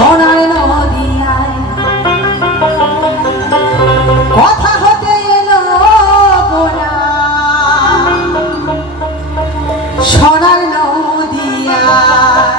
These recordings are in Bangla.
সোনার নদিয়ায় কথা হতে এলো গোনা সোনার নদিয়ায়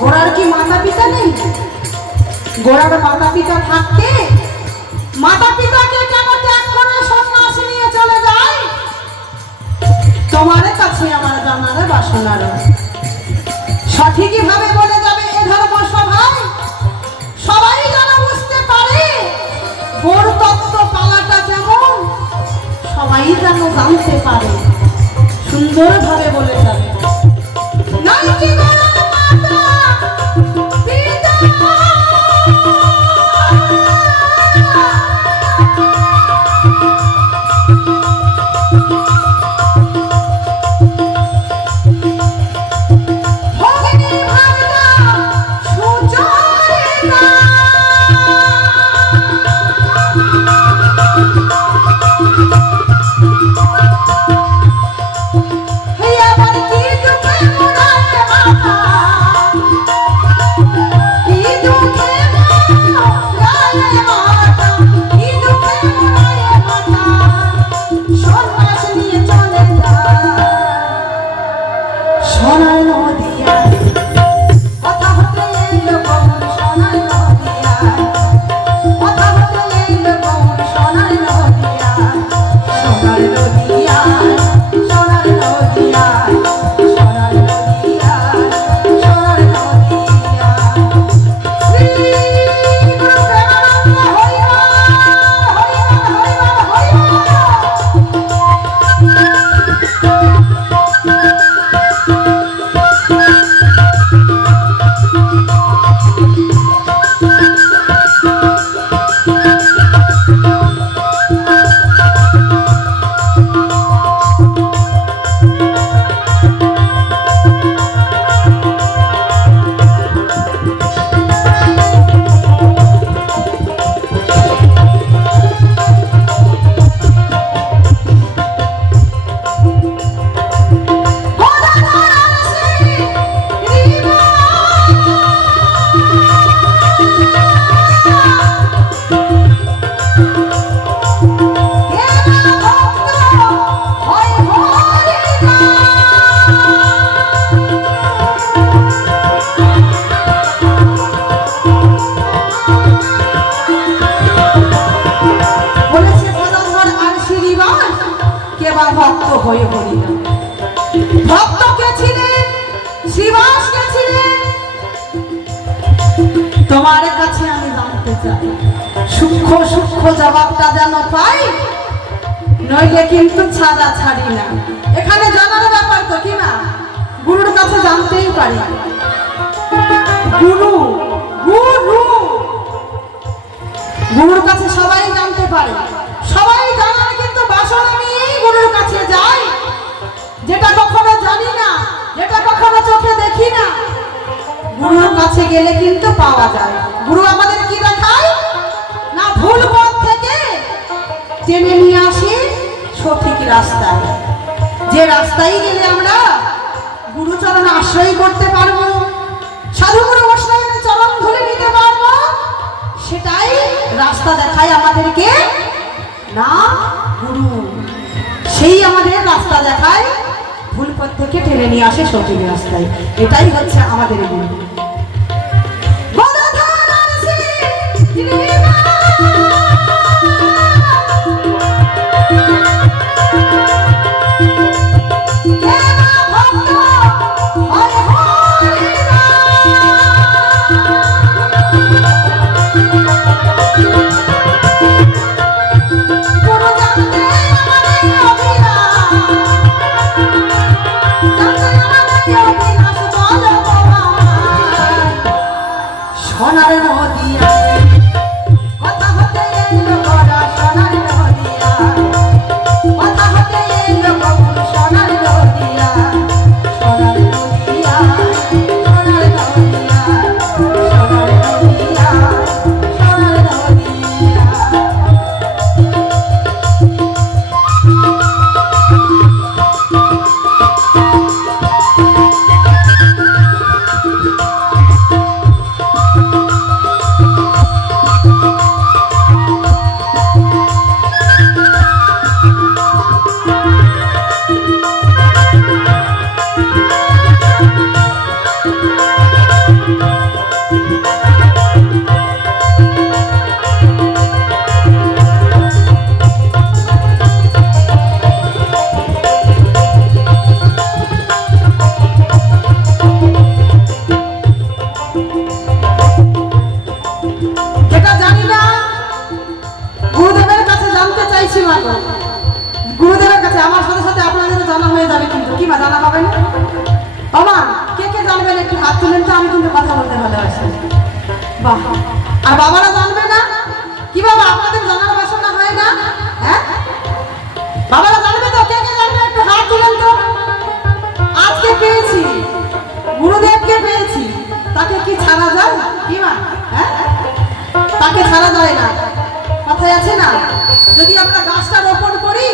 গোড়ার কি মাতা পিতা নেই? গোড়ার মাতা পিতা থাকতে মাতা পিতাকে কেন ত্যাগ করে সন্ন্যাসী নিয়ে চলে যায়? তোমার কাছে আমার জানার বাসনা সঠিকই ভাবে বলে যাবে এ ধর্ম সভায় সবাই যেন বুঝতে পারে গোর তত্ত্ব পালাটা কেমন সবাই যেন জানতে পারে সুন্দর ভাবে বলে যাবে নাই কি ভক্ত হয়ে হরিনা ভক্ত কে ছিলেন? শ্রীবাস কে ছিলেন? তোমার কাছে আমি জানতে চাই সূক্ষ্ম সূক্ষ্ম জবাবটা যেন পাই নইলে কিন্তু ছাড়া ছাড়ি না। এখানে জানার ব্যাপার তো কি না গুরুর কাছে জানতেই পারি। গুরু গুরু গুরুর কাছে সবাই জানতে পারে, সবাই জানার কিন্তু বাসনা নিয়েই গুরুর কাছে যায়। যেটা কখনো জানি না, যেটা কখনো চোখে দেখি না, গুরুর কাছে গেলে কিন্তু পাওয়া যায়। গুরু আমাদের কি দেখায় না, ভুল পথ থেকে টেনে নিয়ে আসি সঠিক রাস্তায়। যে রাস্তায় গেলে আমরা গুরুচরণ আশ্রয় করতে পারবো, সাধুগুরু বৈষ্ণবের চরণ ধরে নিতে পারবো, সেটাই রাস্তা দেখায় আমাদেরকে না গুরু। সেই আমাদের রাস্তা দেখায়, ভুল পথ থেকে টেনে নিয়ে আসে সঠিক রাস্তায়। এটাই হচ্ছে আমাদের গুরু। গুরুদেবের কাছে আমার সাথে সাথে আপনাদের জানা হয়ে যাবে, কিন্তু কি মা জানা হবে না? বাবা কে কে জানবেন একটু হাত তুলেন তো, আমি কিন্তু কথা বলতে ভালোবাসি। বাহ, আর বাবারা জানবে না কি বাবা? আপনাদের জানার বাসনা হয় না? হ্যাঁ বাবারা জানবে তো? কে কে জানবে একটু হাত তুলেন তো। আজকে পেয়েছি, গুরুদেবকে পেয়েছি, তাকে কি ছাড়া যায় কি মা? হ্যাঁ তাকে ছাড়া যায় না। কথায় আছে না, যদি আমরা গাছটা রোপণ করি,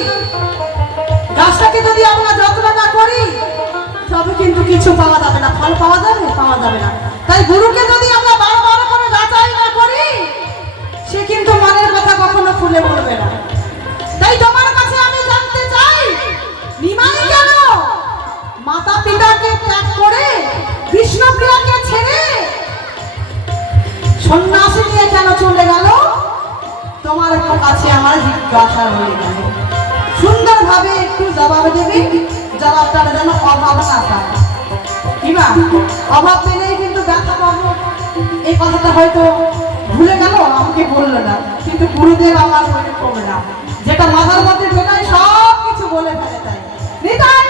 গাছটাকে যদি আমরা যত্ন না করি, তবে কিন্তু কিছু পাওয়া যাবে না, ফল পাওয়া যাবে পাওয়া যাবে না। তাই গুরুকে যদি আমরা বারবার করে যাচাই না করি, সে কিন্তু মনের কথা কখনো খুলে বলবে না। তাই তোমার কাছে আমি জানতে চাই, নিমাই কেন মাতা পিতাকে ত্যাগ করে বিষ্ণুপ্রিয়াকে ছেড়ে সন্ন্যাসী নিয়ে কেন চলে গেল? তোমার কাছে আমার জিজ্ঞাসা হয়ে গেল। সুন্দরভাবে একটু জবাব দেবে, জবাবটা যেন অভাব না পায়। কিবা অভাব পেলেই কিন্তু ব্যথা পাবো, এই কথাটা হয়তো ভুলে গেল, আমাকে বললো না, কিন্তু গুরুদেব আমার মনে পড়ে না, যেটা মাথার মধ্যে ঢোকায় সব কিছু বলে ফেলে। তাই নিতাই